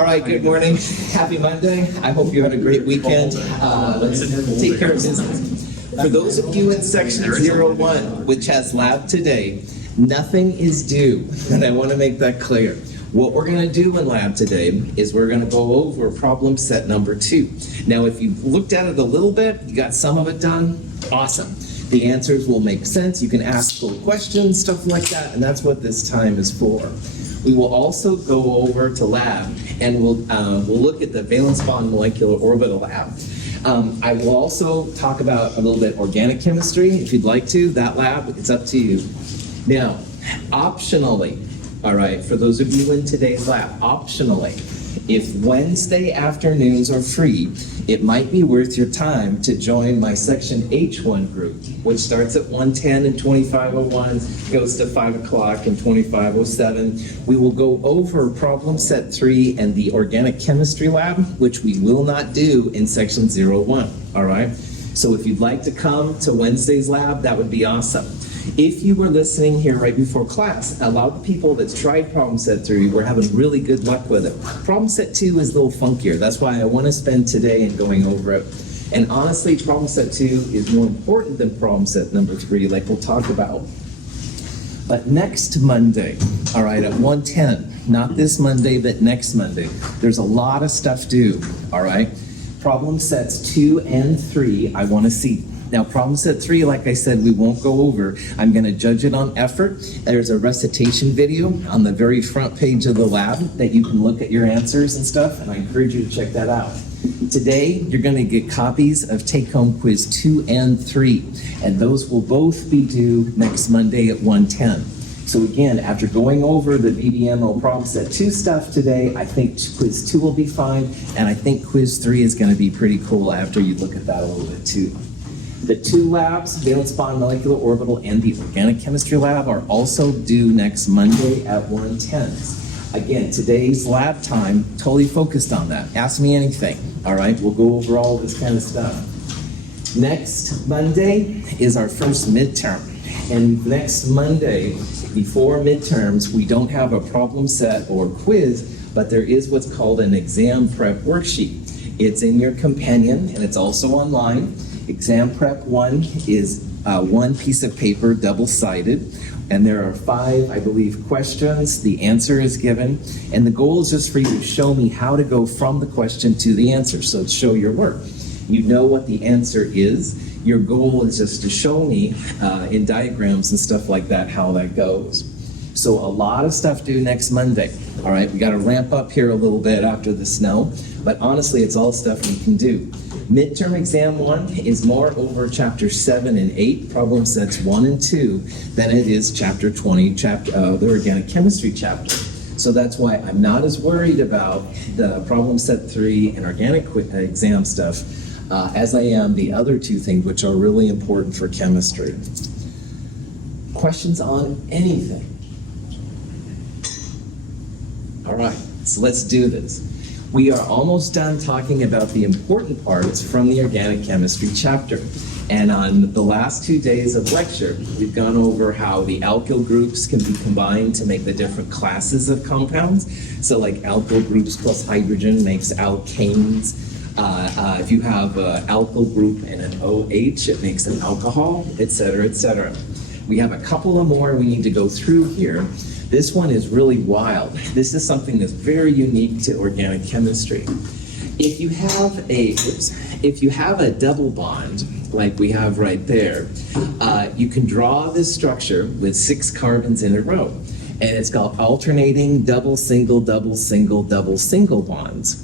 All right, good morning. Happy Monday. I hope you had a great weekend. Let's take care of business. For those of you in section 01, which has lab today, nothing is due, and I want to make that clear. What we're going to do in lab today is we're going to go over problem set number 2. Now, if you've looked at it a little bit, you got some of it done, awesome. The answers will make sense. You can ask little questions, stuff like that, and that's what this time is for. We will also go over to lab, and we'll look at the valence bond molecular orbital lab. I will also talk about a little bit organic chemistry, if you'd like to. That lab, it's up to you. Now, optionally, all right, for those of you in today's lab, optionally, if Wednesday afternoons are free, it might be worth your time to join my section H1 group, which starts at 1:10 and 25:01, goes to 5 o'clock and 25:07. We will go over problem set 3 and the organic chemistry lab, which we will not do in section 01, all right? So if you'd like to come to Wednesday's lab, that would be awesome. If you were listening here right before class, a lot of people that's tried problem set 3 were having really good luck with it. Problem set 2 is a little funkier. That's why I want to spend today in going over it. And honestly, problem set 2 is more important than problem set number 3, like we'll talk about. But next Monday, all right, at 1:10, not this Monday, but next Monday, there's a lot of stuff due, all right? Problem sets 2 and 3, I want to see. Now, problem set 3, like I said, we won't go over. I'm going to judge it on effort. There's a recitation video on the very front page of the lab that you can look at your answers and stuff, and I encourage you to check that out. Today, you're going to get copies of take-home quiz 2 and 3, and those will both be due next Monday at 1:10. So again, after going over the VBMO problem set 2 stuff today, I think quiz 2 will be fine, and I think quiz 3 is going to be pretty cool after you look at that a little bit too. The 2 labs, valence bond molecular orbital and the organic chemistry lab, are also due next Monday at 1:10. Again, today's lab time, totally focused on that. Ask me anything, all right? We'll go over all this kind of stuff. Next Monday is our first midterm. And next Monday, before midterms, we don't have a problem set or quiz, but there is what's called an exam prep worksheet. It's in your companion, and it's also online. Exam prep 1 is one piece of paper, double-sided, and there are 5, I believe, questions. The answer is given, and the goal is just for you to show me how to go from the question to the answer, so show your work. You know what the answer is. Your goal is just to show me in diagrams and stuff like that how that goes. So a lot of stuff due next Monday. All right, we got to ramp up here a little bit after the snow, but honestly, it's all stuff we can do. Midterm exam 1 is more over chapter 7 and 8, problem sets 1 and 2, than it is chapter 20, the organic chemistry chapter. So that's why I'm not as worried about the problem set 3 and organic exam stuff as I am the other 2 things, which are really important for chemistry. Questions on anything? All right, so let's do this. We are almost done talking about the important parts from the organic chemistry chapter. And on the last 2 days of lecture, we've gone over how the alkyl groups can be combined to make the different classes of compounds. So like alkyl groups plus hydrogen makes alkanes. If you have an alkyl group and an OH, it makes an alcohol, etc., etc. We have a couple of more we need to go through here. This one is really wild. This is something that's very unique to organic chemistry. If you have a double bond, like we have right there, you can draw this structure with 6 carbons in a row. And it's called alternating double, single, double, single, double, single bonds.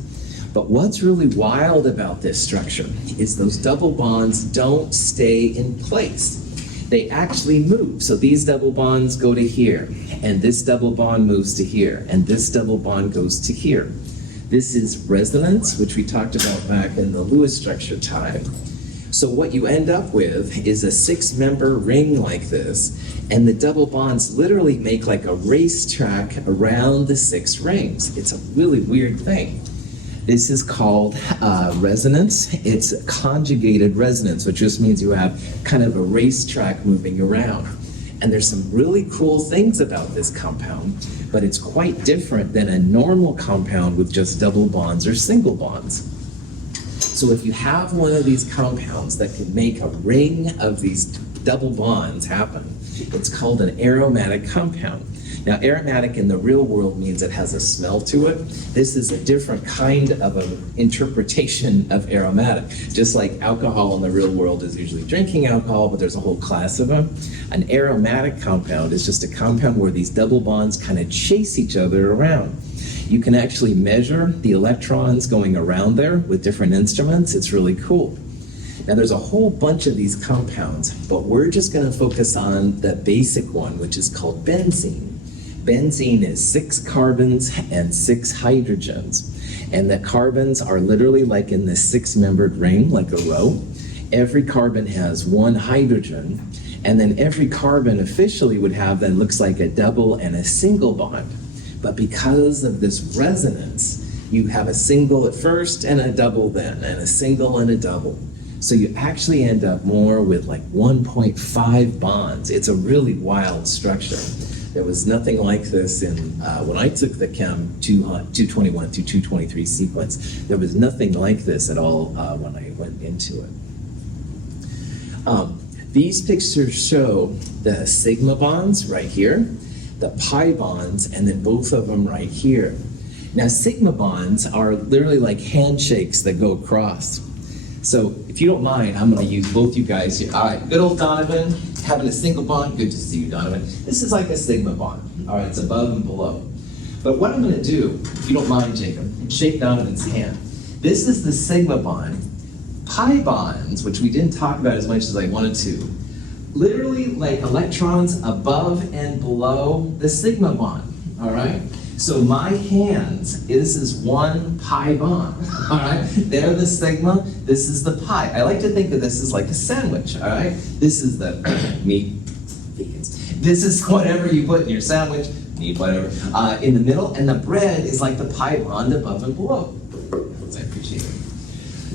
But what's really wild about this structure is those double bonds don't stay in place. They actually move. So these double bonds go to here, and this double bond moves to here, and this double bond goes to here. This is resonance, which we talked about back in the Lewis structure time. So what you end up with is a 6-member ring like this, and the double bonds literally make like a racetrack around the 6 rings. It's a really weird thing. This is called resonance. It's conjugated resonance, which just means you have kind of a racetrack moving around. And there's some really cool things about this compound, but it's quite different than a normal compound with just double bonds or single bonds. So if you have one of these compounds that can make a ring of these double bonds happen, it's called an aromatic compound. Now, aromatic in the real world means it has a smell to it. This is a different kind of an interpretation of aromatic. Just like alcohol in the real world is usually drinking alcohol, but there's a whole class of them. An aromatic compound is just a compound where these double bonds kind of chase each other around. You can actually measure the electrons going around there with different instruments. It's really cool. Now there's a whole bunch of these compounds, but we're just going to focus on the basic one, which is called benzene. Benzene is 6 carbons and 6 hydrogens. And the carbons are literally like in this 6-membered ring, like a row. Every carbon has 1 hydrogen, and then every carbon officially would have then looks like a double and a single bond. But because of this resonance, you have a single at first and a double then, and a single and a double. So you actually end up more with like 1.5 bonds. It's a really wild structure. There was nothing like this in when I took the Chem 221 to 223 sequence. There was nothing like this at all when I went into it. These pictures show the sigma bonds right here, the pi bonds, and then both of them right here. Now, sigma bonds are literally like handshakes that go across. So if you don't mind, I'm going to use both you guys here. All right, good old Donovan, having a single bond. Good to see you, Donovan. This is like a sigma bond. All right, it's above and below. But what I'm going to do, if you don't mind, Jacob, shake Donovan's hand. This is the sigma bond. Pi bonds, which we didn't talk about as much as I wanted to, literally like electrons above and below the sigma bond. All right? So my hands, this is 1 pi bond, all right? They're the sigma, this is the pi. I like to think of this as like a sandwich, all right? This is the meat, vegans. This is whatever you put in your sandwich, meat, whatever, in the middle, and the bread is like the pi bond above and below. I appreciate it.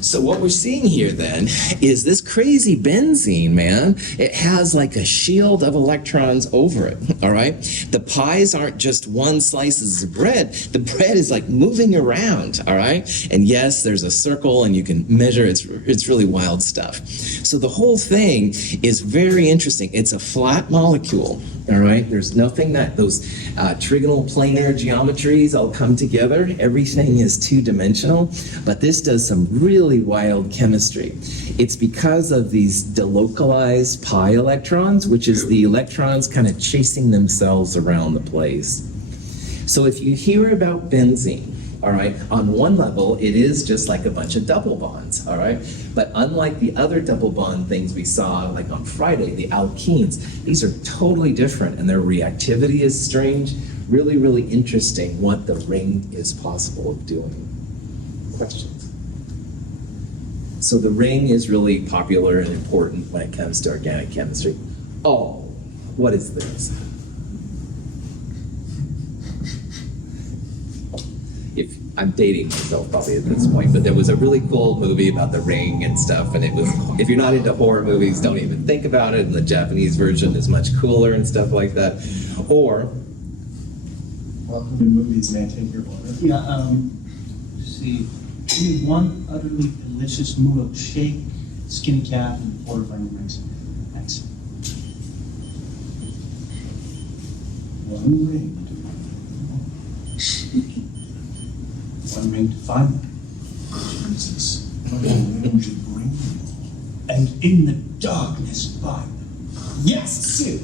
So what we're seeing here then is this crazy benzene, man. It has like a shield of electrons over it, all right? The pies aren't just one slices of bread. The bread is like moving around, all right? And yes, there's a circle and you can measure, it's really wild stuff. So the whole thing is very interesting. It's a flat molecule, all right? There's nothing that those trigonal planar geometries all come together. Everything is two-dimensional, but this does some really wild chemistry. It's because of these delocalized pi electrons, which is the electrons kind of chasing themselves around the place. So if you hear about benzene, all right, on one level, it is just like a bunch of double bonds, all right? But unlike the other double bond things we saw, like on Friday, the alkenes, these are totally different, and their reactivity is strange. Really, really interesting what the ring is possible of doing. Questions? So the ring is really popular and important when it comes to organic chemistry. Oh, what is this? If I'm dating myself probably at this point, but there was a really cool movie about the ring and stuff, and it was, if you're not into horror movies, don't even think about it, and the Japanese version is much cooler and stuff like that. Or, welcome to movies, may I take your order? Yeah, see, give me one utterly delicious milkshake, skinny calf, and quarter of onion rings. Thanks. One ring. One ring to find them. Jesus. What ring should bring you? And in the darkness find them. Yes, Sue!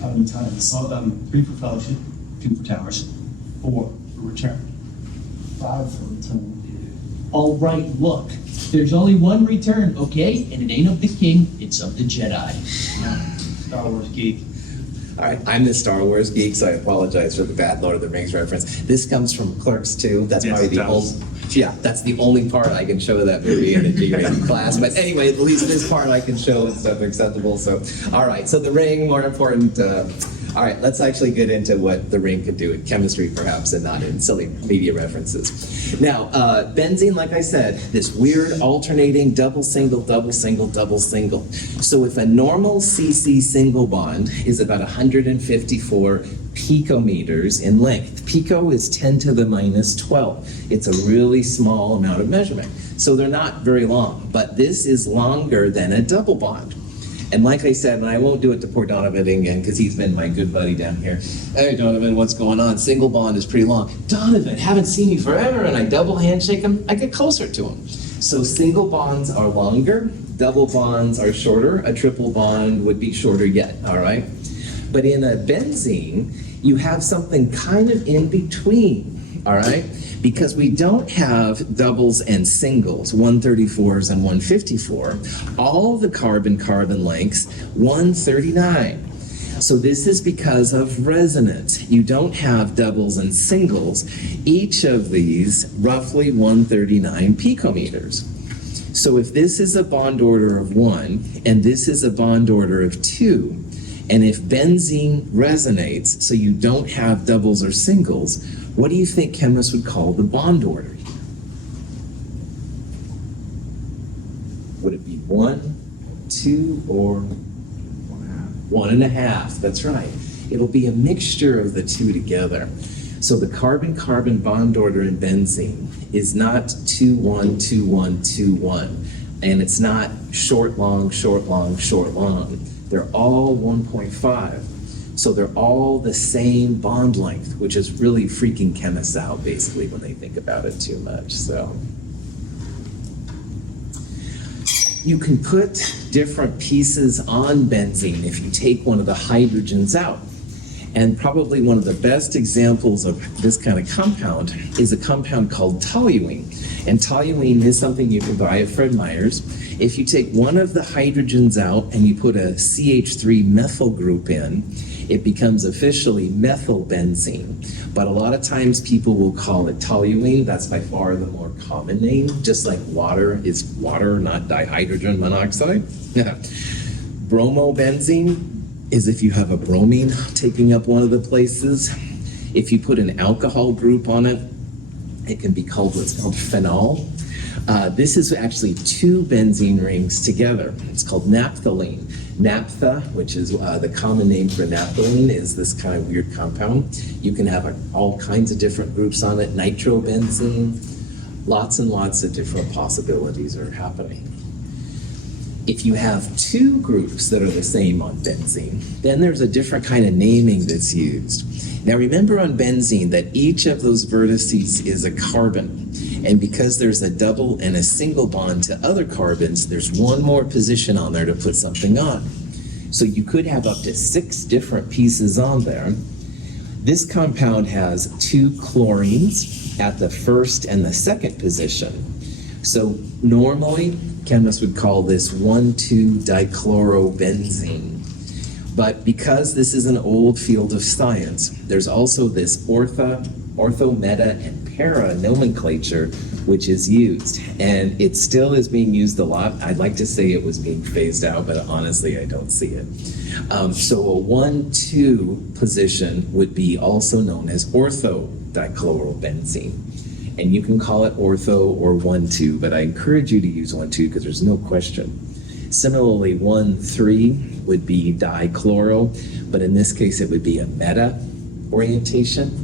How many times? Well, 3 for fellowship, 2 for towers, 4 for return. 5 for return. All right, look, there's only one return, okay? And it ain't of the king, it's of the Jedi. Star Wars geek. all right, I'm the Star Wars geek, so I apologize for the bad Lord of the Rings reference. This comes from Clerks 2. That's Yes, probably it the does. only, yeah, that's the only part I can show that movie in a G-rated class. But anyway, at least this part I can show and stuff acceptable. So, all right, so the ring, more important. All right, let's actually get into what the ring could do in chemistry, perhaps, and not in silly media references. Now, benzene, like I said, this weird alternating double single, double single, double single. So if a normal CC single bond is about 154 picometers in length, pico is 10 to the minus 12. It's a really small amount of measurement. So they're not very long, but this is longer than a double bond. And like I said, and I won't do it to poor Donovan again because he's been my good buddy down here. Hey Donovan, what's going on? Single bond is pretty long. Donovan, haven't seen you forever, and I double handshake him, I get closer to him. So single bonds are longer, double bonds are shorter, a triple bond would be shorter yet, all right? But in a benzene, you have something kind of in between, all right? Because we don't have doubles and singles, 134s and 154. All the carbon-carbon lengths, 139. So this is because of resonance. You don't have doubles and singles. Each of these, roughly 139 picometers. So if this is a bond order of 1, and this is a bond order of 2, and if benzene resonates, so you don't have doubles or singles, what do you think chemists would call the bond order? Would it be 1, 2, or 1.5? That's right. It'll be a mixture of the two together. So the carbon-carbon bond order in benzene is not 2, 1, 2, 1, 2, 1. And it's not short, long, short, long, short, long. They're all 1.5. So they're all the same bond length, which is really freaking chemists out, basically, when they think about it too much. So you can put different pieces on benzene if you take one of the hydrogens out. And probably one of the best examples of this kind of compound is a compound called toluene. And toluene is something you can buy at Fred Meyer's. If you take one of the hydrogens out and you put a CH3 methyl group in, it becomes officially methylbenzene. But a lot of times people will call it toluene. That's by far the more common name, just like water is water, not dihydrogen monoxide. Bromobenzene is if you have a bromine taking up one of the places. If you put an alcohol group on it, it can be called what's called phenol. This is actually two benzene rings together. It's called naphthalene. Naphtha, which is the common name for naphthalene, is this kind of weird compound. You can have all kinds of different groups on it. Nitrobenzene, lots and lots of different possibilities are happening. If you have two groups that are the same on benzene, then there's a different kind of naming that's used. Now remember on benzene that each of those vertices is a carbon. And because there's a double and a single bond to other carbons, there's one more position on there to put something on. So you could have up to 6 different pieces on there. This compound has 2 chlorines at the first and the second position. So normally, chemists would call this 1,2-dichlorobenzene. But because this is an old field of science, there's also this ortho, meta, and para nomenclature which is used. And it still is being used a lot. I'd like to say it was being phased out, but honestly, I don't see it. So a 1,2 position would be also known as ortho-dichlorobenzene. And you can call it ortho or 1,2, but I encourage you to use 1,2 because there's no question. Similarly, 1,3 would be dichloro, but in this case it would be a meta orientation.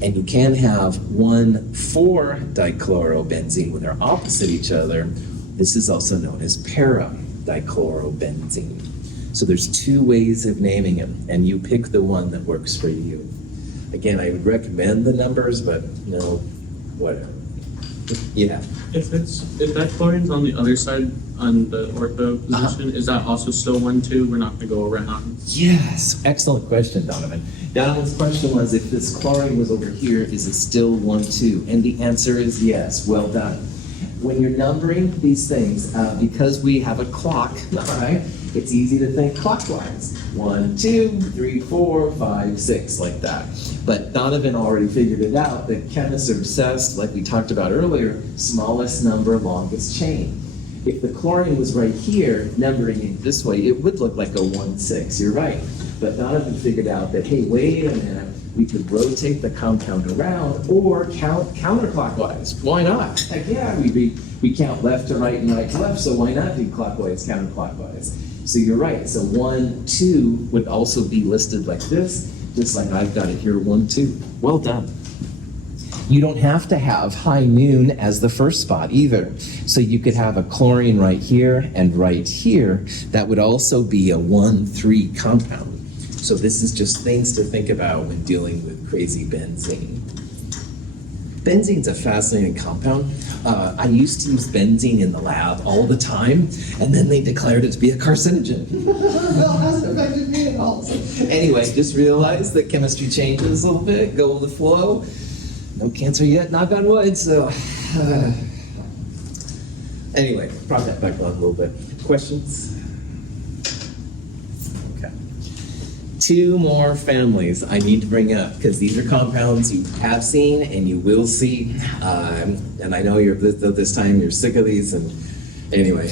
And you can have 1,4-dichlorobenzene when they're opposite each other. This is also known as para-dichlorobenzene. So there's 2 ways of naming them, and you pick the one that works for you. Again, I would recommend the numbers, but whatever. Yeah. If that chlorine's on the other side on the ortho position, is that also still 1,2? We're not going to go around. Yes, excellent question, Donovan. Donovan's question was, if this chlorine was over here, is it still 1,2? And the answer is yes. Well done. When you're numbering these things, because we have a clock, all right, it's easy to think clockwise. 1, 2, 3, 4, 5, 6, like that. But Donovan already figured it out that chemists are obsessed, like we talked about earlier, smallest number, longest chain. If the chlorine was right here, numbering it this way, it would look like a 1,6. You're right. But none of them figured out that, hey, wait a minute, we could rotate the compound around or count counterclockwise. Why not? Heck yeah, we count left to right and right to left, so why not do clockwise, counterclockwise? So you're right. So 1, 2 would also be listed like this, just like I've got it here, 1, 2. Well done. You don't have to have high noon as the first spot either. So you could have a chlorine right here and right here. That would also be a 1,3 compound. So this is just things to think about when dealing with crazy benzene. Benzene's a fascinating compound. I used to use benzene in the lab all the time, and then they declared it to be a carcinogen. Well, it hasn't affected me at all. So anyway, just realize that chemistry changes a little bit, go with the flow. No cancer yet, knock on wood, so. Anyway, brought that back on a little bit. Questions? Okay. 2 more families I need to bring up, because these are compounds you have seen and you will see. And I know you're this time you're sick of these. And anyway,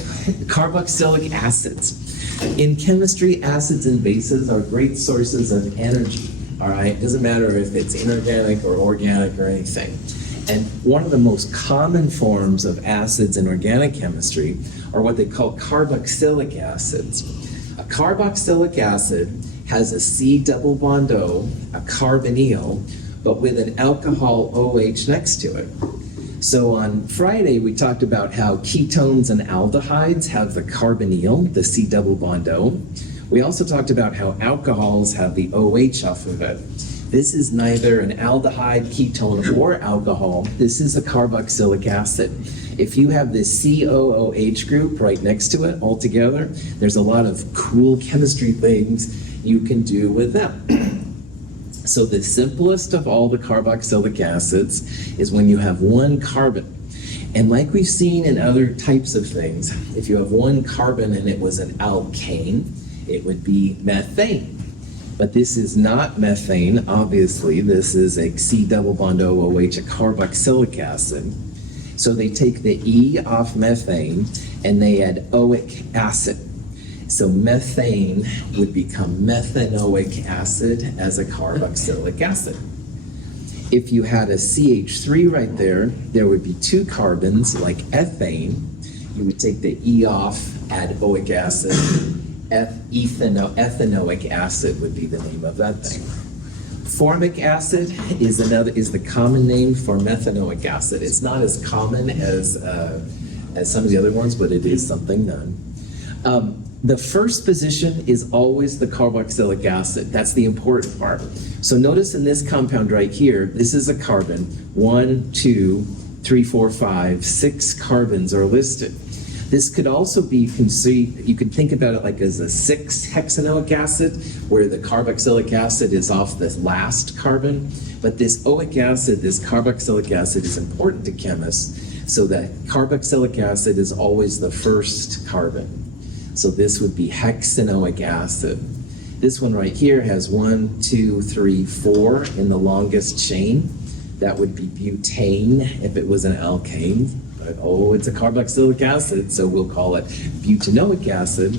carboxylic acids. In chemistry, acids and bases are great sources of energy. All right, it doesn't matter if it's inorganic or organic or anything. And one of the most common forms of acids in organic chemistry are what they call carboxylic acids. A carboxylic acid has a C double bond O, a carbonyl, but with an alcohol OH next to it. So on Friday, we talked about how ketones and aldehydes have the carbonyl, the C double bond O. We also talked about how alcohols have the OH off of it. This is neither an aldehyde, ketone, or alcohol. This is a carboxylic acid. If you have this COOH group right next to it all together, there's a lot of cool chemistry things you can do with them. So the simplest of all the carboxylic acids is when you have one carbon. And like we've seen in other types of things, if you have one carbon and it was an alkane, it would be methane. But this is not methane, obviously. This is a C double bond OOH, a carboxylic acid. So they take the E off methane and they add oic acid. So methane would become methanoic acid as a carboxylic acid. If you had a CH3 right there, there would be 2 carbons like ethane. You would take the E off, add oic acid. Ethanoic acid would be the name of that thing. Formic acid is the common name for methanoic acid. It's not as common as some of the other ones, but it is something known. The first position is always the carboxylic acid. That's the important part. So notice in this compound right here, this is a carbon. 1, 2, 3, 4, 5, 6 carbons are listed. This could also be conceived, you could think about it like as a 6-hexanoic acid, where the carboxylic acid is off the last carbon. But this oic acid, this carboxylic acid, is important to chemists, so that carboxylic acid is always the first carbon. So this would be hexanoic acid. This one right here has 1, 2, 3, 4 in the longest chain. That would be butane if it was an alkane. But, oh, it's a carboxylic acid, so we'll call it butanoic acid.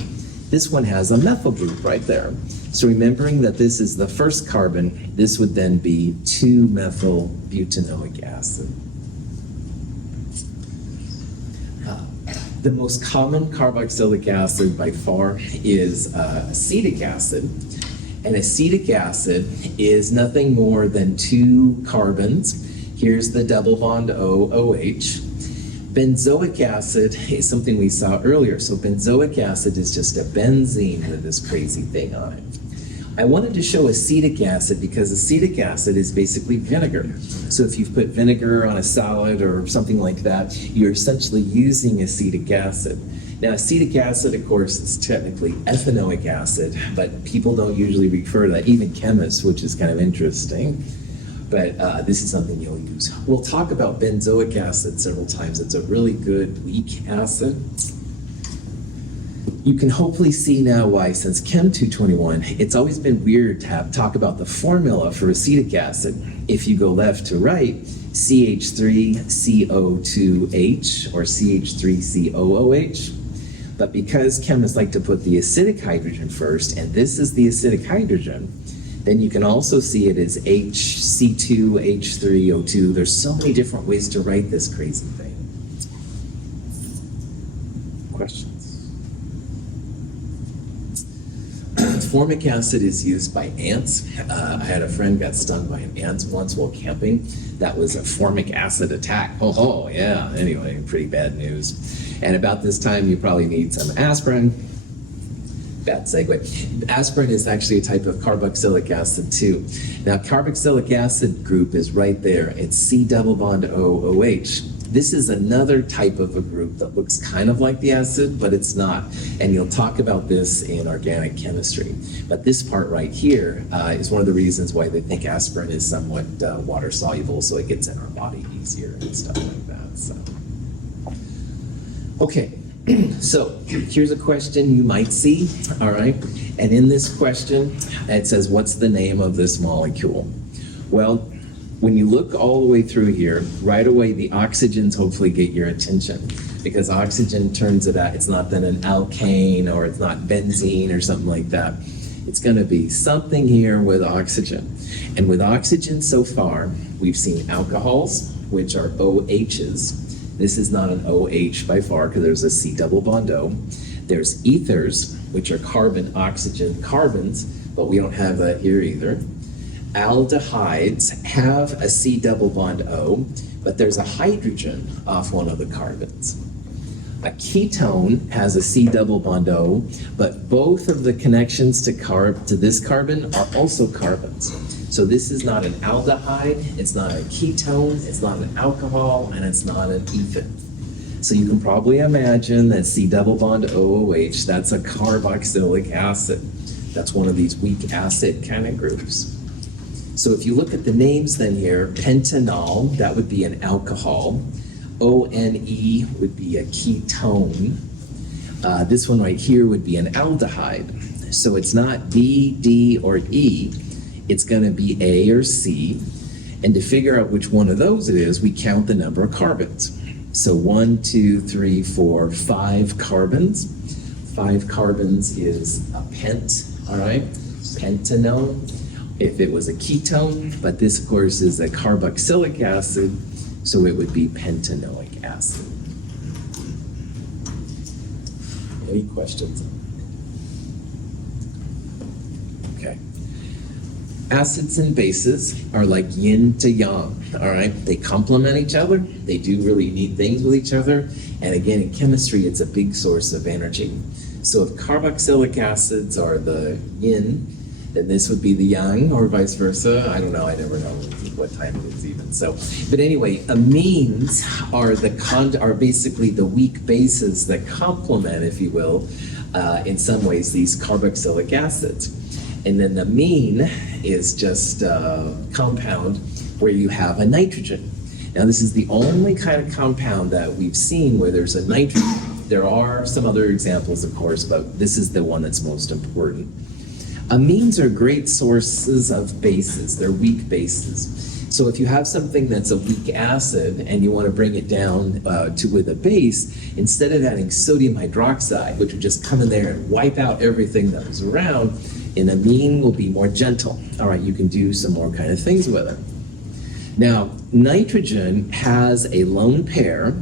This one has a methyl group right there. So remembering that this is the first carbon, this would then be 2-methyl butanoic acid. The most common carboxylic acid by far is acetic acid. And acetic acid is nothing more than 2 carbons. Here's the double bond OOH. Benzoic acid is something we saw earlier. So benzoic acid is just a benzene with this crazy thing on it. I wanted to show acetic acid because acetic acid is basically vinegar. So if you've put vinegar on a salad or something like that, you're essentially using acetic acid. Now, acetic acid, of course, is technically ethanoic acid, but people don't usually refer to that, even chemists, which is kind of interesting. But this is something you'll use. We'll talk about benzoic acid several times. It's a really good weak acid. You can hopefully see now why, since Chem 221, it's always been weird to talk about the formula for acetic acid. if you go left to right, CH3CO2H or CH3COOH. But because chemists like to put the acidic hydrogen first, and this is the acidic hydrogen, then you can also see it as HC2H3O2. There's so many different ways to write this crazy thing. Questions? Formic acid is used by ants. I had a friend got stung by an ant once while camping. That was a formic acid attack. Oh, yeah. Anyway, pretty bad news. And about this time, you probably need some aspirin. Bad segue. Aspirin is actually a type of carboxylic acid too. Now, carboxylic acid group is right there. It's C double bond OOH. This is another type of a group that looks kind of like the acid, but it's not. And you'll talk about this in organic chemistry. But this part right here is one of the reasons why they think aspirin is somewhat water soluble, so it gets in our body easier and stuff like that. So, okay. So here's a question you might see, all right? And in this question, it says, what's the name of this molecule? Well, when you look all the way through here, right away the oxygens hopefully get your attention, because oxygen turns it out, it's not then an alkane or it's not benzene or something like that. It's gonna be something here with oxygen. And with oxygen so far, we've seen alcohols, which are OHs. This is not an OH by far because there's a C double bond O. There's ethers, which are carbon-oxygen carbons, but we don't have that here either. Aldehydes have a C double bond O, but there's a hydrogen off one of the carbons. A ketone has a C double bond O, but both of the connections to this carbon are also carbons. So this is not an aldehyde, it's not a ketone, it's not an alcohol, and it's not an ether. So you can probably imagine that C double bond OOH, that's a carboxylic acid. That's one of these weak acid kind of groups. So if you look at the names then here, pentanol, that would be an alcohol. ONE would be a ketone. This one right here would be an aldehyde. So it's not B, D, or E. It's going to be A or C. And to figure out which one of those it is, we count the number of carbons. So 1, 2, 3, 4, 5 carbons. 5 carbons is a pent, all right? Pentanol. If it was a ketone, but this of course is a carboxylic acid, so it would be pentanoic acid. Any questions? Okay. Acids and bases are like yin to yang, all right? They complement each other. They do really neat things with each other. And again, in chemistry, it's a big source of energy. So if carboxylic acids are the yin, then this would be the yang, or vice versa. I don't know, I never know what time it is even. So, but anyway, amines are basically the weak bases that complement, if you will, in some ways, these carboxylic acids. And then the amine is just a compound where you have a nitrogen. Now, this is the only kind of compound that we've seen where there's a nitrogen. There are some other examples, of course, but this is the one that's most important. Amines are great sources of bases. They're weak bases. So if you have something that's a weak acid and you want to bring it down with a base, instead of adding sodium hydroxide, which would just come in there and wipe out everything that was around, an amine will be more gentle. All right, you can do some more kind of things with it. Now, nitrogen has a lone pair,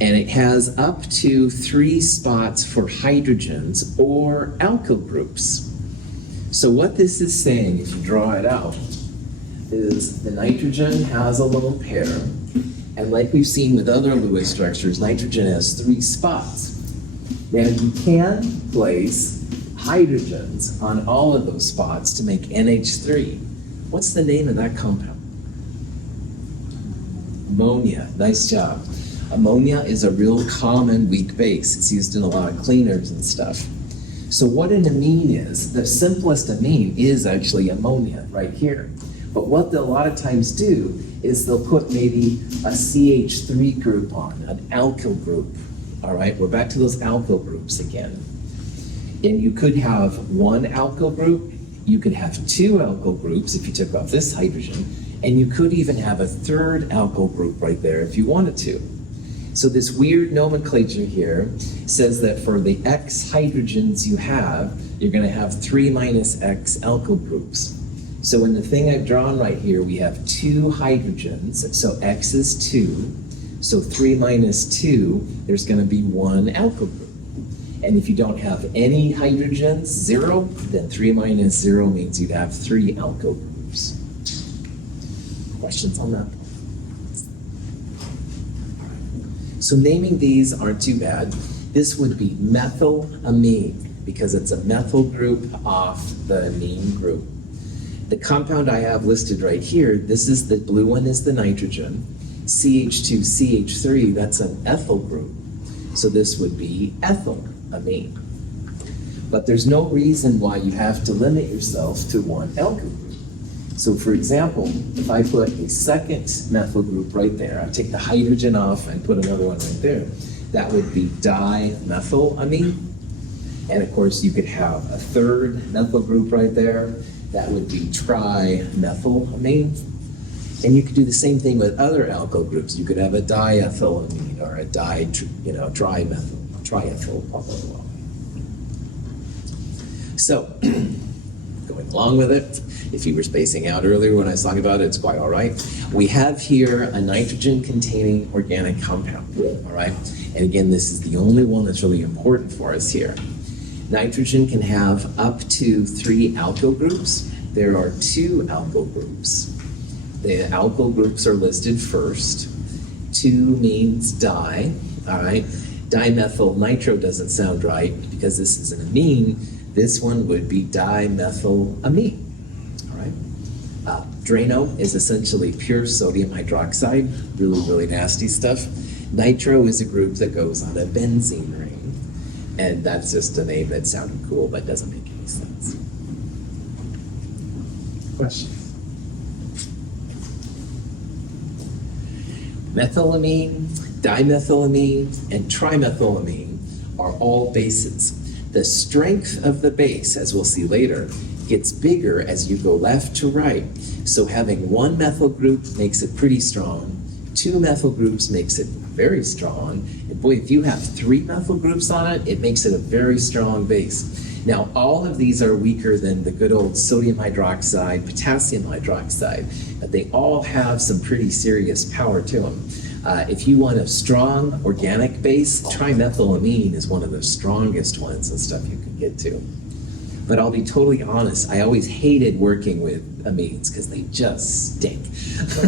and it has up to 3 spots for hydrogens or alkyl groups. So what this is saying, if you draw it out, is the nitrogen has a lone pair, and like we've seen with other Lewis structures, nitrogen has 3 spots. Now you can place hydrogens on all of those spots to make NH3. What's the name of that compound? Ammonia. Nice job. Ammonia is a real common weak base. It's used in a lot of cleaners and stuff. So what an amine is, the simplest amine is actually ammonia right here. But what they'll a lot of times do is they'll put maybe a CH3 group on, an alkyl group. All right, we're back to those alkyl groups again. And you could have 1 alkyl group, you could have 2 alkyl groups if you took off this hydrogen, And you could even have a third alkyl group right there if you wanted to. So this weird nomenclature here says that for the X hydrogens you have, you're going to have 3 minus X alkyl groups. So in the thing I've drawn right here, we have 2 hydrogens, so X is 2. So 3 minus 2, there's going to be 1 alkyl group. And if you don't have any hydrogens, 0, then 3 minus 0 means you'd have 3 alkyl groups. Questions on that? So naming these aren't too bad. This would be methylamine because it's a methyl group off the amine group. The compound I have listed right here, this is the blue one is the nitrogen. CH2CH3, that's an ethyl group. So this would be ethylamine. But there's no reason why you have to limit yourself to one alkyl group. So for example, if I put a second methyl group right there, I take the hydrogen off and put another one right there, that would be dimethylamine. And of course you could have a third methyl group right there, that would be trimethylamine. And you could do the same thing with other alkyl groups. You could have a diethylamine or a triethyl, blah, blah, blah. So, going along with it, if you were spacing out earlier when I was talking about it, it's quite all right. We have here a nitrogen-containing organic compound, all right? And again, this is the only one that's really important for us here. Nitrogen can have up to 3 alkyl groups. There are 2 alkyl groups. The alkyl groups are listed first. 2 means di, all right? Dimethyl nitro doesn't sound right because this is an amine. This one would be dimethylamine, all right? Drano is essentially pure sodium hydroxide, really, really nasty stuff. Nitro is a group that goes on a benzene ring, and that's just a name that sounded cool but doesn't make any sense. Questions? Methylamine, dimethylamine, and trimethylamine are all bases. The strength of the base, as we'll see later, gets bigger as you go left to right. So having 1 methyl group makes it pretty strong. 2 methyl groups makes it very strong. And boy, if you have 3 methyl groups on it, it makes it a very strong base. Now, all of these are weaker than the good old sodium hydroxide, potassium hydroxide, but they all have some pretty serious power to them. If you want a strong organic base, trimethylamine is one of the strongest ones and stuff you can get to. But I'll be totally honest, I always hated working with amines because they just stink.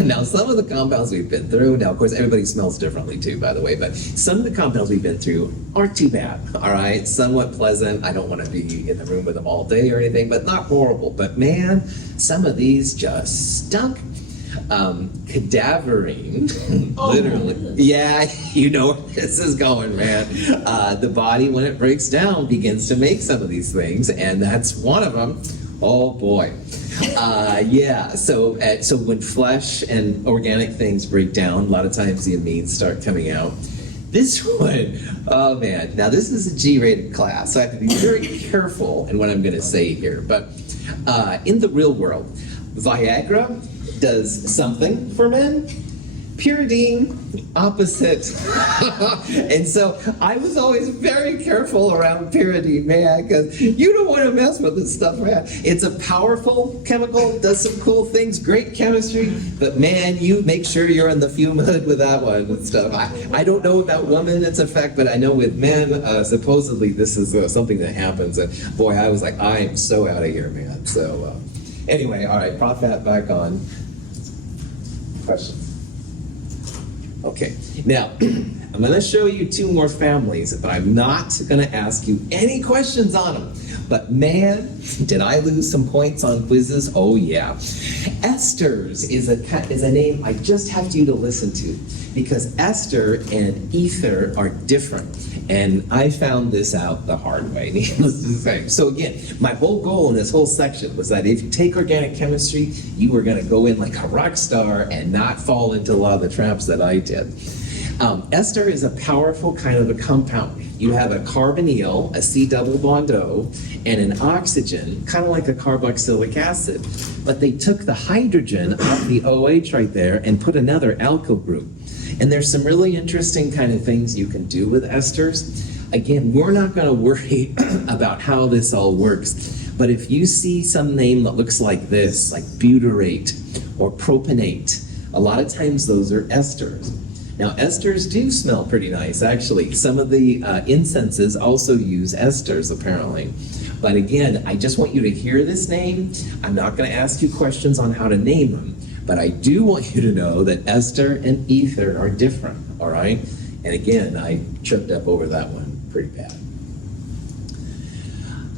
Now, some of the compounds we've been through, now of course everybody smells differently too, by the way, but some of the compounds we've been through aren't too bad, all right? Somewhat pleasant. I don't want to be in the room with them all day or anything, but not horrible. But man, some of these just stunk. Cadaverine, literally. Yeah, you know where this is going, man. The body, when it breaks down, begins to make some of these things, and that's one of them. Oh boy. Yeah, so when flesh and organic things break down, a lot of times the amines start coming out. This one, oh man, now this is a G-rated class, so I have to be very careful in what I'm going to say here. But in the real world, Viagra does something for men. Pyridine, opposite. And so I was always very careful around pyridine, man, because you don't want to mess with this stuff, man. It's a powerful chemical, does some cool things, great chemistry, but man, you make sure you're in the fume hood with that one and stuff. I don't know about women its effect, but I know with men, supposedly this is something that happens. And boy, I was like, I am so out of here, man. So anyway, all right, prop that back on. Questions? Okay, now I'm going to show you 2 more families, but I'm not going to ask you any questions on them. But man, did I lose some points on quizzes? Oh yeah. Esters is a name I just have you to listen to because ester and ether are different. And I found this out the hard way, needless to say. So again, my whole goal in this whole section was that if you take organic chemistry, you were going to go in like a rock star and not fall into a lot of the traps that I did. Ester is a powerful kind of a compound. You have a carbonyl, a C double bond O, and an oxygen, kind of like a carboxylic acid. But they took the hydrogen off the OH right there and put another alkyl group. And there's some really interesting kind of things you can do with esters. Again, we're not going to worry about how this all works. But if you see some name that looks like this, like butyrate or propionate, a lot of times those are esters. Now, esters do smell pretty nice, actually. Some of the incenses also use esters, apparently. But again, I just want you to hear this name. I'm not going to ask you questions on how to name them, but I do want you to know that ester and ether are different, all right? And again, I tripped up over that one pretty bad.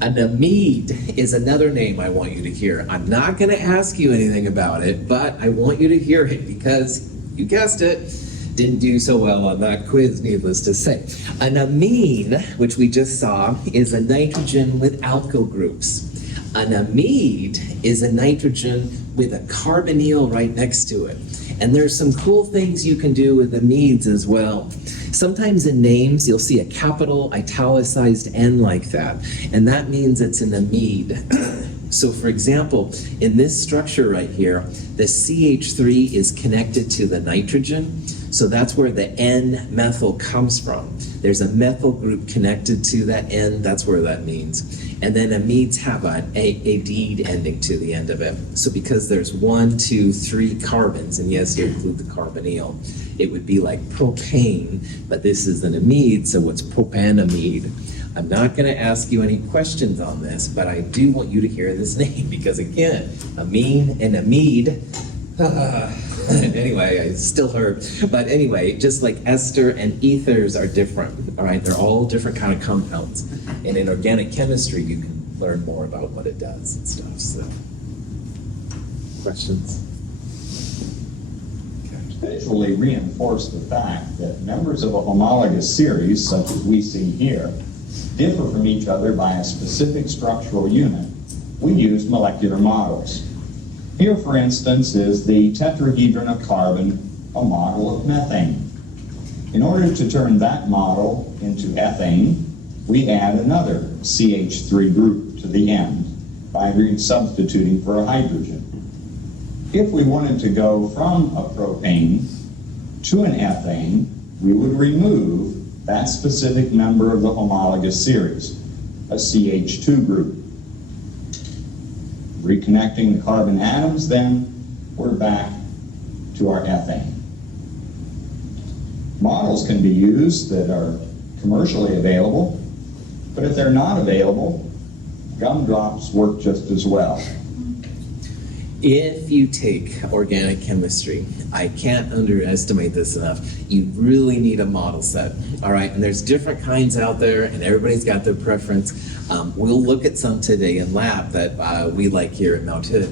An amide is another name I want you to hear. I'm not going to ask you anything about it, but I want you to hear it because, you guessed it, didn't do so well on that quiz, needless to say. An amine, which we just saw, is a nitrogen with alkyl groups. An amide is a nitrogen with a carbonyl right next to it. And there's some cool things you can do with amides as well. Sometimes in names, you'll see a capital italicized N like that, and that means it's an amide. So for example, in this structure right here, the CH3 is connected to the nitrogen, so that's where the N-methyl comes from. There's a methyl group connected to that N, that's where that means. And then amides have an -ade ending to the end of it. So because there's 1, 2, 3 carbons, and yes, you include the carbonyl, it would be like propane, but this is an amide, so it's propanamide. I'm not going to ask you any questions on this, but I do want you to hear this name because again, amine and amide, anyway, I still hurt. But anyway, just like ester and ethers are different, all right? They're all different kind of compounds. And in organic chemistry, you can learn more about what it does and stuff, so. Questions? Visually reinforce the fact that members of a homologous series, such as we see here, differ from each other by a specific structural unit. We use molecular models. Here, for instance, is the tetrahedron of carbon, a model of methane. In order to turn that model into ethane, we add another CH3 group to the end by substituting for a hydrogen. If we wanted to go from a propane to an ethane, we would remove that specific member of the homologous series, a CH2 group. Reconnecting the carbon atoms, then we're back to our ethane. Models can be used that are commercially available, but if they're not available, gumdrops work just as well. If you take organic chemistry, I can't underestimate this enough, you really need a model set, all right? And there's different kinds out there, and everybody's got their preference. We'll look at some today in lab that we like here at Mount Hood.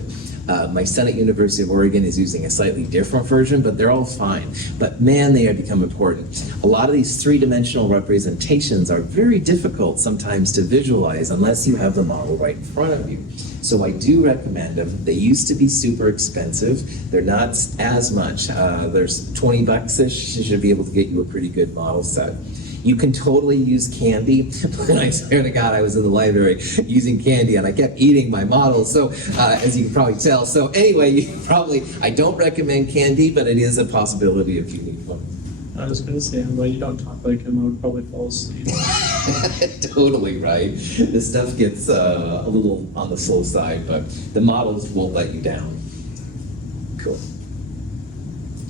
My son at University of Oregon is using a slightly different version, but they're all fine. But man, they have become important. A lot of these three-dimensional representations are very difficult sometimes to visualize unless you have the model right in front of you. So I do recommend them. They used to be super expensive. They're not as much. There's 20 bucks-ish. You should be able to get you a pretty good model set. You can totally use candy. And I swear to God, I was in the library using candy and I kept eating my models, so as you can probably tell. So anyway, I don't recommend candy, but it is a possibility if you need one. I was going to say, I'm glad you don't talk like him. I would probably fall asleep. Totally right. This stuff gets a little on the slow side, but the models won't let you down. Cool.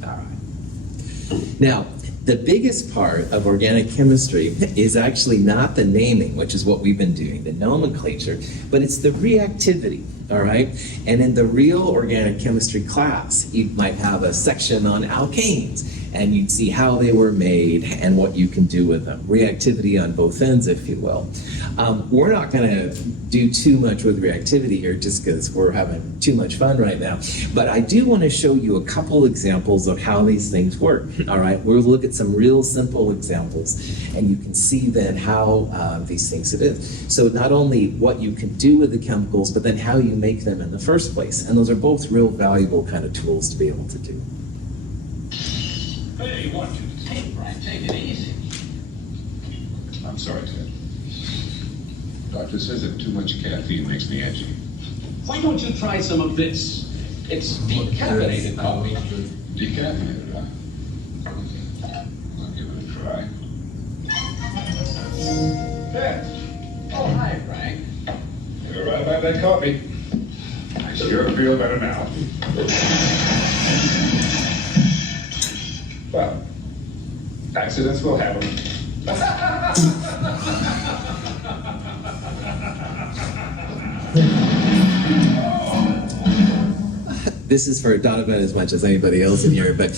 All right. Now, the biggest part of organic chemistry is actually not the naming, which is what we've been doing, the nomenclature, but it's the reactivity, all right? And in the real organic chemistry class, you might have a section on alkanes, and you'd see how they were made and what you can do with them. Reactivity on both ends, if you will. We're not going to do too much with reactivity here just because we're having too much fun right now. But I do want to show you a couple examples of how these things work. All right, we'll look at some real simple examples, and you can see then how these things it is. So not only what you can do with the chemicals, but then how you make them in the first place. And those are both real valuable kind of tools to be able to do. Hey, 1, 2, 3. Frank, take it easy. I'm sorry, Ted. Doctor says that too much caffeine makes me edgy. Why don't you try some of this? It's decaffeinated coffee. Decaffeinated, huh? I'll give it a try. There. Oh, hi, Frank. You're right about that coffee. I sure feel better now. Well, accidents will happen. This is for Donovan as much as anybody else in here, but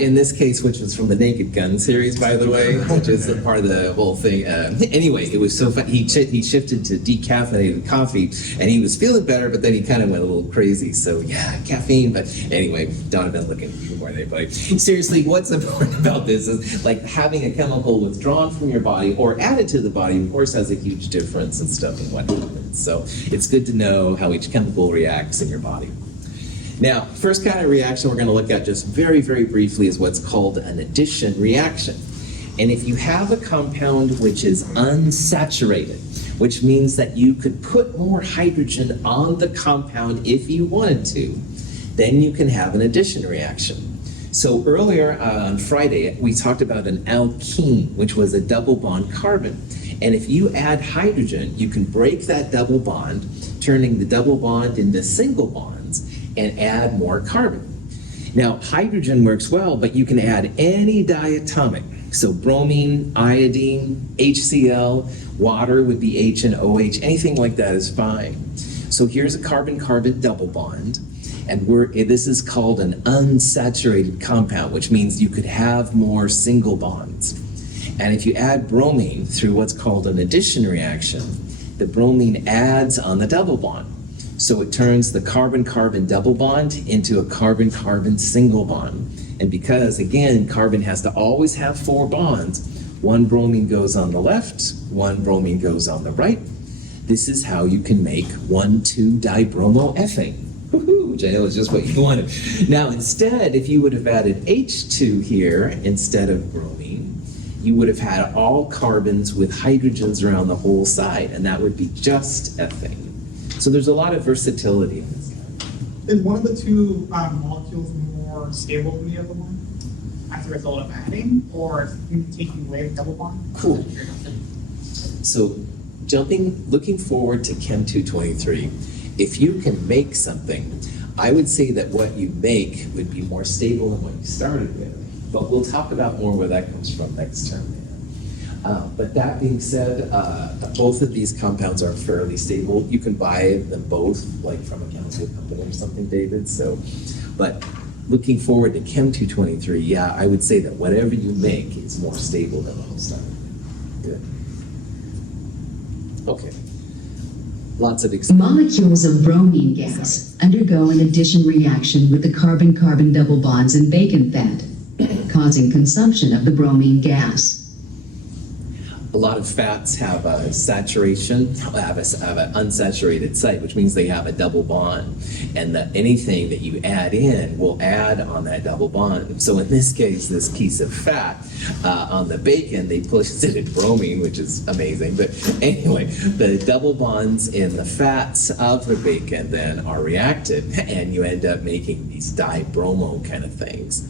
in this case, which was from the Naked Gun series, by the way, which is a part of the whole thing. Anyway, it was so fun. He shifted to decaffeinated coffee, and he was feeling better, but then he kind of went a little crazy. So yeah, caffeine. But anyway, Donovan looking even more than anybody. Seriously, what's important about this is like having a chemical withdrawn from your body or added to the body, of course, has a huge difference in stuff and what happens. So it's good to know how each chemical reacts in your body. Now, first kind of reaction we're going to look at just very, very briefly is what's called an addition reaction. And if you have a compound which is unsaturated, which means that you could put more hydrogen on the compound if you wanted to, then you can have an addition reaction. So earlier on Friday, we talked about an alkene, which was a double bond carbon. And if you add hydrogen, you can break that double bond, turning the double bond into single bonds, and add more carbon. Now, hydrogen works well, but you can add any diatomic. So bromine, iodine, HCl, water would be H and OH, anything like that is fine. So here's a carbon-carbon double bond, and this is called an unsaturated compound, which means you could have more single bonds. And if you add bromine through what's called an addition reaction, the bromine adds on the double bond. So it turns the carbon-carbon double bond into a carbon-carbon single bond. And because, again, carbon has to always have 4 bonds, one bromine goes on the left, one bromine goes on the right. This is how you can make 1,2-dibromoethane, which I know is just what you wanted. Now, instead, if you would have added H2 here instead of bromine, you would have had all carbons with hydrogens around the whole side, and that would be just ethane. So there's a lot of versatility in this. Is one of the two molecules more stable than the other one as a result of adding, or taking away the double bond? Cool. So looking forward to Chem 223, if you can make something, I would say that what you make would be more stable than what you started with. But we'll talk about more where that comes from next term. But that being said, both of these compounds are fairly stable. You can buy them both, like from a chemical company or something, David. So, but looking forward to Chem 223, yeah, I would say that whatever you make is more stable than the whole stuff. Good. Okay. Lots of examples. Molecules of bromine gas undergo an addition reaction with the carbon-carbon double bonds in bacon fat, causing consumption of the bromine gas. A lot of fats have a saturation, have an unsaturated site, which means they have a double bond. And that anything that you add in will add on that double bond. So in this case, this piece of fat on the bacon, they pushed it in bromine, which is amazing. But anyway, the double bonds in the fats of the bacon then are reacted, and you end up making these dibromo kind of things.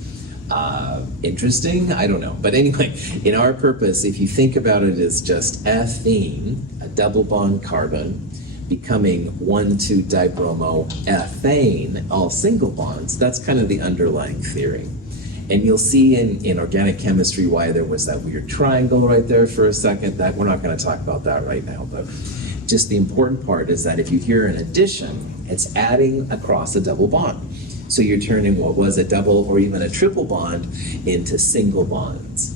Interesting? I don't know. But anyway, in our purpose, if you think about it as just ethene, a double bond carbon, becoming 1,2-dibromoethane, all single bonds, that's kind of the underlying theory. And you'll see in organic chemistry why there was that weird triangle right there for a second. That we're not going to talk about that right now, but just the important part is that if you hear an addition, it's adding across a double bond. So you're turning what was a double or even a triple bond into single bonds.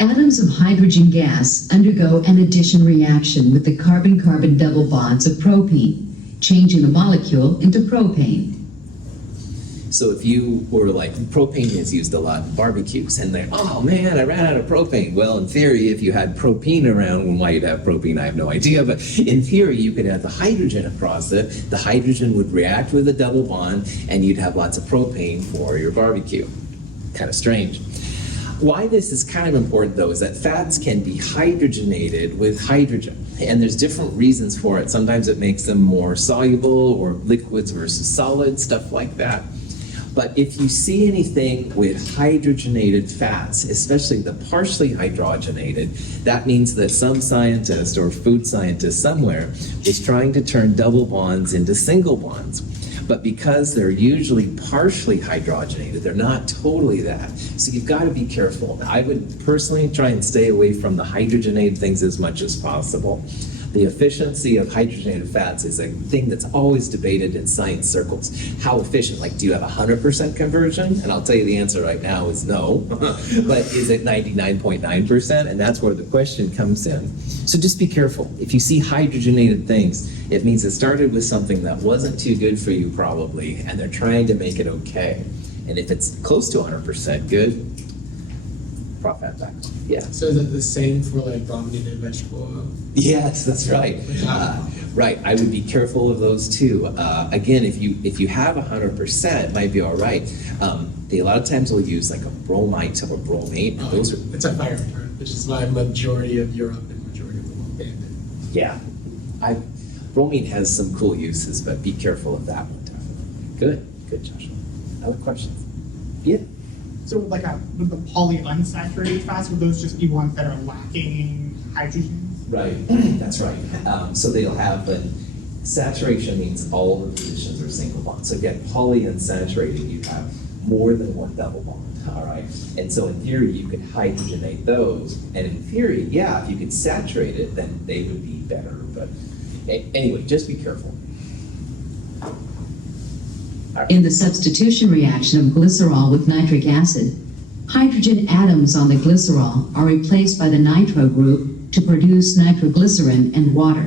Atoms of hydrogen gas undergo an addition reaction with the carbon-carbon double bonds of propene, changing the molecule into propane. So if you were like, propane is used a lot in barbecues, and they're, oh man, I ran out of propane. Well, in theory, if you had propene around, why you'd have propane, I have no idea, but in theory, you could have the hydrogen across it. The hydrogen would react with a double bond, and you'd have lots of propane for your barbecue. Kind of strange. Why this is kind of important, though, is that fats can be hydrogenated with hydrogen, and there's different reasons for it. Sometimes it makes them more soluble, or liquids versus solids, stuff like that. But if you see anything with hydrogenated fats, especially the partially hydrogenated, that means that some scientist or food scientist somewhere is trying to turn double bonds into single bonds. But because they're usually partially hydrogenated, they're not totally that. So you've got to be careful. I would personally try and stay away from the hydrogenated things as much as possible. The efficiency of hydrogenated fats is a thing that's always debated in science circles. How efficient? Like, do you have 100% conversion? And I'll tell you the answer right now is no. But is it 99.9%? And that's where the question comes in. So just be careful. If you see hydrogenated things, it means it started with something that wasn't too good for you probably, and they're trying to make it okay. And if it's close to 100% good, prop that back. Yeah. So is it the same for like bromelated vegetable oil? Yes, that's right. Right, I would be careful of those too. Again, if you have 100%, it might be all right. They a lot of times will use like a bromite or bromate. And those are It's a fire retardant, which is why majority of Europe and majority of the world banned it. yeah. Bromine has some cool uses, but be careful of that one definitely. Good, Joshua. Other questions? Yeah. So with with the polyunsaturated fats, would those just be ones that are lacking hydrogen? Right, that's right. So they'll have, but saturation means all the positions are single bonds. So again, polyunsaturated, you have more than one double bond, all right? And so in theory, you could hydrogenate those, and in theory, yeah, if you could saturate it, then they would be better. But anyway, just be careful. In the substitution reaction of glycerol with nitric acid, hydrogen atoms on the glycerol are replaced by the nitro group to produce nitroglycerin and water.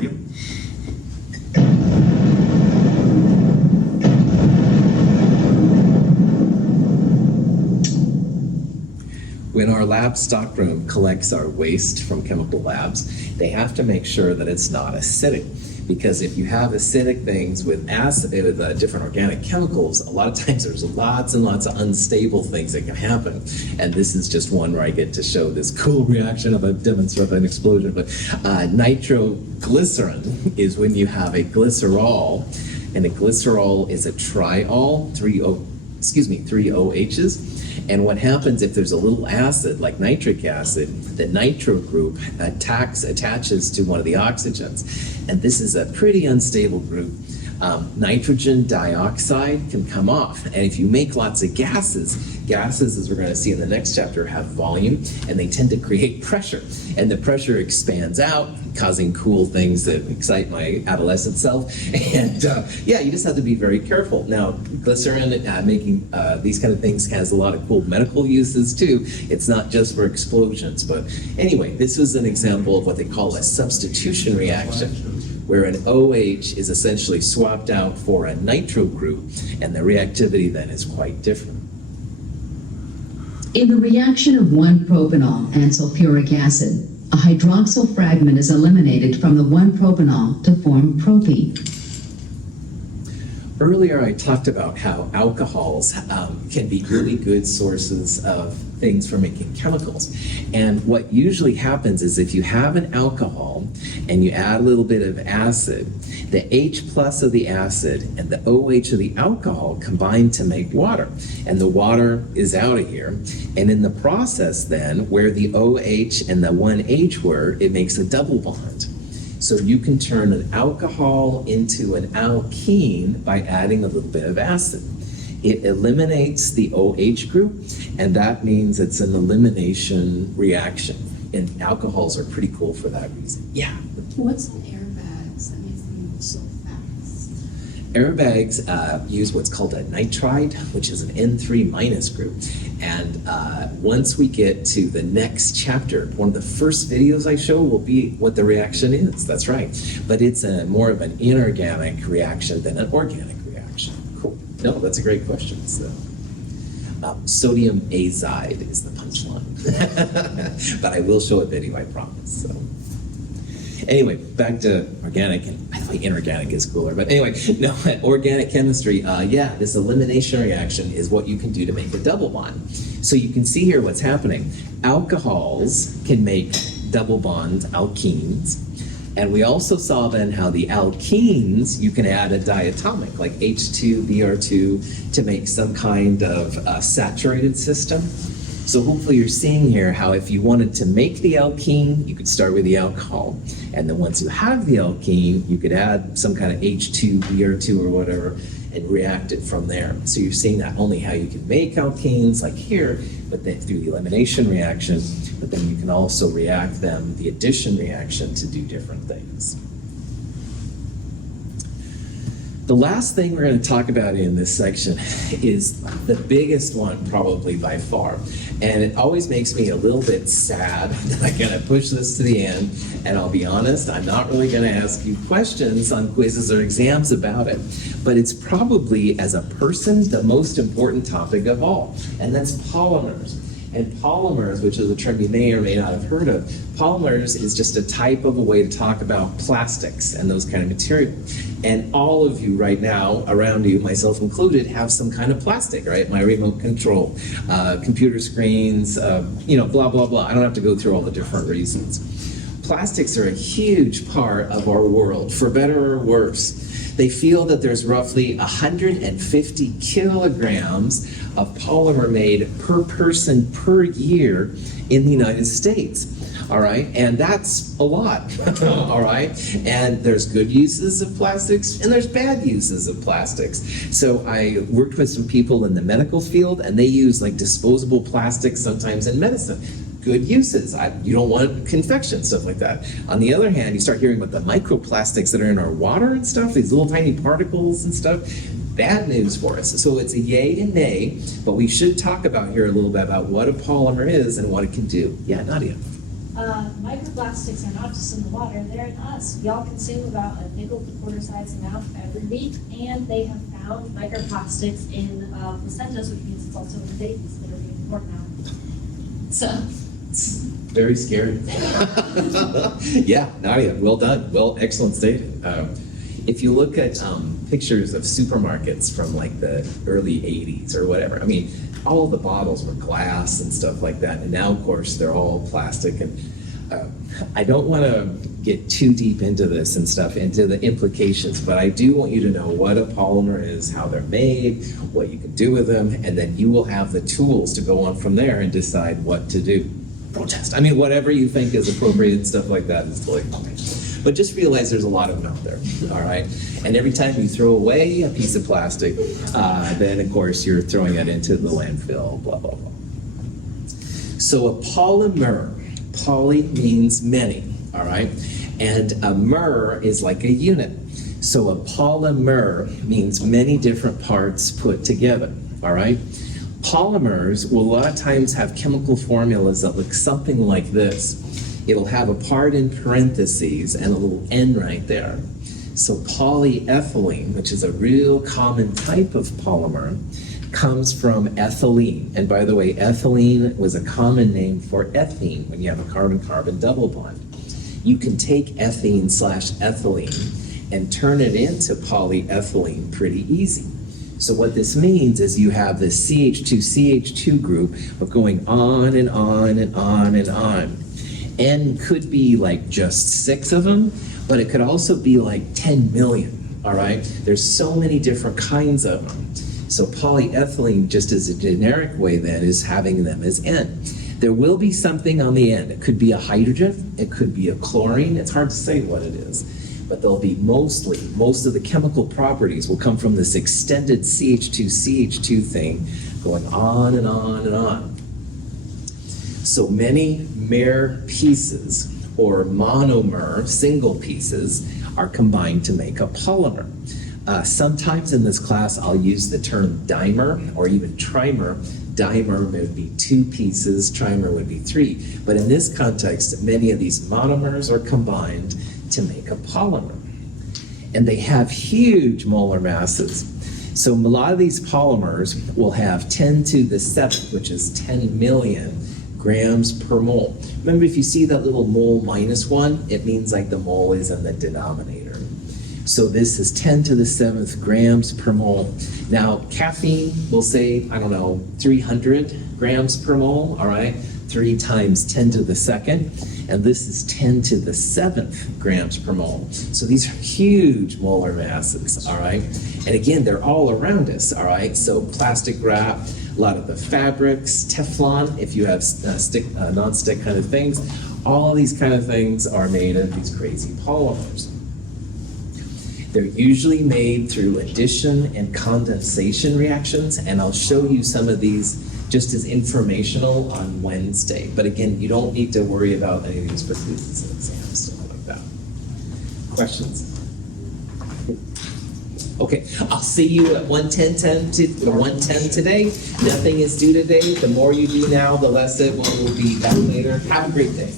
When our lab stockroom collects our waste from chemical labs, they have to make sure that it's not acidic. Because if you have acidic things with acid, with different organic chemicals, a lot of times there's lots and lots of unstable things that can happen. And this is just one where I get to show this cool reaction of an explosion. But nitroglycerin is when you have a glycerol, and a glycerol is a triol, three OHs. And what happens if there's a little acid, like nitric acid, the nitro group attaches to one of the oxygens. And this is a pretty unstable group. Nitrogen dioxide can come off. And if you make lots of gases, as we're going to see in the next chapter, have volume, and they tend to create pressure. And the pressure expands out, causing cool things that excite my adolescent self. And yeah, you just have to be very careful. Now, glycerin, making these kind of things has a lot of cool medical uses too. It's not just for explosions. But anyway, this was an example of what they call a substitution reaction, where an OH is essentially swapped out for a nitro group, and the reactivity then is quite different. In the reaction of 1-propanol and sulfuric acid, a hydroxyl fragment is eliminated from the 1-propanol to form propene. Earlier I talked about how alcohols can be really good sources of things for making chemicals. And what usually happens is if you have an alcohol and you add a little bit of acid, the H plus of the acid and the OH of the alcohol combine to make water. And the water is out of here. And in the process then, where the OH and the 1H were, it makes a double bond. So you can turn an alcohol into an alkene by adding a little bit of acid. It eliminates the OH group, and that means it's an elimination reaction. And alcohols are pretty cool for that reason. Yeah. What's in airbags that makes them move so fast? Airbags use what's called a nitride, which is an N3 minus group. And once we get to the next chapter, one of the first videos I show will be what the reaction is. That's right. But it's more of an inorganic reaction than an organic reaction. Cool. No, that's a great question. So, sodium azide is the punchline. But I will show a video, I promise. So. Anyway, back to organic. I think inorganic is cooler, but anyway, no, organic chemistry. Yeah, this elimination reaction is what you can do to make a double bond. So you can see here what's happening. Alcohols can make double bonds, alkenes. And we also saw then how the alkenes, you can add a diatomic, like H2Br2, to make some kind of saturated system. So hopefully you're seeing here how if you wanted to make the alkene, you could start with the alcohol. And then once you have the alkene, you could add some kind of H2Br2 or whatever and react it from there. So you're seeing not only how you can make alkenes like here, but then through the elimination reaction, but then you can also react them, the addition reaction, to do different things. The last thing we're going to talk about in this section is the biggest one probably by far. And it always makes me a little bit sad that I'm going to push this to the end. And I'll be honest, I'm not really going to ask you questions on quizzes or exams about it. But it's probably, as a person, the most important topic of all. And that's polymers. And polymers, which is a term you may or may not have heard of, polymers is just a type of a way to talk about plastics and those kind of material. And all of you right now, around you, myself included, have some kind of plastic, right? My remote control, computer screens, blah, blah, blah. I don't have to go through all the different reasons. Plastics are a huge part of our world, for better or worse. They feel that there's roughly 150 kilograms of polymer made per person per year in the United States. All right, and that's a lot. All right, and there's good uses of plastics and there's bad uses of plastics. So I worked with some people in the medical field, and they use like disposable plastics sometimes in medicine. Good uses. You don't want confection, stuff like that. On the other hand, you start hearing about the microplastics that are in our water and stuff, these little tiny particles and stuff. Bad news for us. So it's a yay and nay, but we should talk about here a little bit about what a polymer is and what it can do. Yeah, Nadia. Microplastics are not just in the water, they're in us. We all consume about a nickel to quarter size amount every week, and they have found microplastics in placentas, which means it's also in babies that are being born now. So. Very scary. Yeah, Nadia, well done. Well, excellent statement. If you look at pictures of supermarkets from like the early 80s or whatever, I mean, all the bottles were glass and stuff like that, and now, of course, they're all plastic. And I don't want to get too deep into this and stuff, into the implications, but I do want you to know what a polymer is, how they're made, what you can do with them, and then you will have the tools to go on from there and decide what to do. Protest. I mean, whatever you think is appropriate and stuff like that is totally fine. But just realize there's a lot of them out there, all right? And every time you throw away a piece of plastic, then, of course, you're throwing it into the landfill, blah, blah, blah. So a polymer, poly means many, all right? And a mer is like a unit. So a polymer means many different parts put together, all right? Polymers will a lot of times have chemical formulas that look something like this. It'll have a part in parentheses and a little N right there. So polyethylene, which is a real common type of polymer, comes from ethylene. And by the way, ethylene was a common name for ethene when you have a carbon-carbon double bond. You can take ethene/ethylene and turn it into polyethylene pretty easy. So what this means is you have this CH2 group of going on and on and on and on. N could be like just 6 of them, but it could also be like 10 million, all right? There's so many different kinds of them. So polyethylene, just as a generic way then, is having them as N. There will be something on the end. It could be a hydrogen, it could be a chlorine, it's hard to say what it is. But they'll be most of the chemical properties will come from this extended CH2 thing going on and on and on. So many mer pieces or monomer, single pieces, are combined to make a polymer. Sometimes in this class I'll use the term dimer or even trimer. Dimer would be 2 pieces, trimer would be 3. But in this context, many of these monomers are combined to make a polymer. And they have huge molar masses. So a lot of these polymers will have 10 to the 7th, which is 10 million grams per mole. Remember, if you see that little mole -1, it means like the mole is in the denominator. So this is 10 to the 7th grams per mole. Now, caffeine, we'll say, I don't know, 300 grams per mole, all right? 3 times 10 to the 2nd. And this is 10 to the 7th grams per mole. So these are huge molar masses, all right? And again, they're all around us, all right? So plastic wrap, a lot of the fabrics, Teflon, if you have non-stick kind of things, all of these kind of things are made of these crazy polymers. They're usually made through addition and condensation reactions, and I'll show you some of these just as informational on Wednesday. But again, you don't need to worry about any of these for quizzes and exams, stuff like that. Questions? Okay, I'll see you at 1:10 today. Nothing is due today. The more you do now, the less it will be done later. Have a great day.